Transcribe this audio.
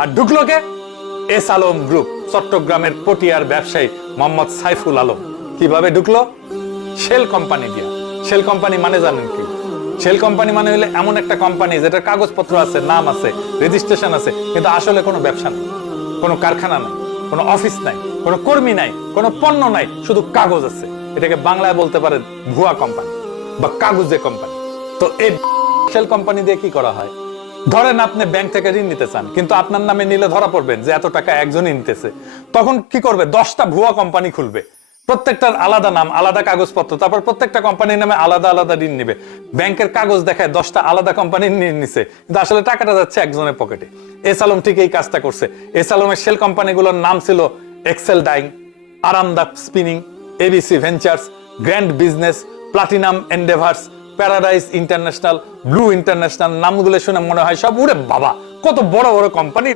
আর ঢুকলো কে? S Alam group, চট্টগ্রামের পটিয়ার ব্যবসায়ী মোহাম্মদ সাইফুল আলম। কিভাবে ঢুকলো? শেল কোম্পানি দিয়া। শেল কোম্পানি মানে জানেন কি? শেল কোম্পানি মানে হলে এমন একটা কোম্পানি যেটার কাগজপত্র আছে, নাম আছে, রেজিস্ট্রেশন আছে, কিন্তু আসলে কোনো ব্যবসা নেই, কোনো কারখানা নাই, কোনো অফিস নাই, কোনো কর্মী নাই, কোনো পণ্য নাই, শুধু কাগজ আছে। এটাকে বাংলায় বলতে পারেন ভুয়া কোম্পানি বা কাগজে কোম্পানি। তো এই শেল কোম্পানি দিয়ে কি করা হয়? ধরেন আপনি ব্যাংক থেকে ঋণ নিতে চান, কিন্তু আপনার নামে নিলে ধরা পড়বেন যে এত টাকা একজনই নিতেছে। তখন কি করবে? 10টা ভুয়া কোম্পানি খুলবে, প্রত্যেকটার আলাদা নাম, আলাদা কাগজপত্র, তারপর প্রত্যেকটা কোম্পানির নামে আলাদা আলাদা ঋণ নিবে। ব্যাংকের কাগজ দেখায় 10টা আলাদা কোম্পানির ঋণ নিছে, কিন্তু আসলে টাকাটা যাচ্ছে একজনের পকেটে। এস আলম ঠিক এই কাজটা করছে। এস আলমের শেল কোম্পানিগুলোর নাম ছিল এক্সেল ডাইং, আরামদাক Spinning, ABC Ventures, Grand Business, Platinum Endeavours, Paradise International, Blue International. নামগুলো শুনে মনে হয় সব উড়ে বাবা, কত বড় বড় কোম্পানি।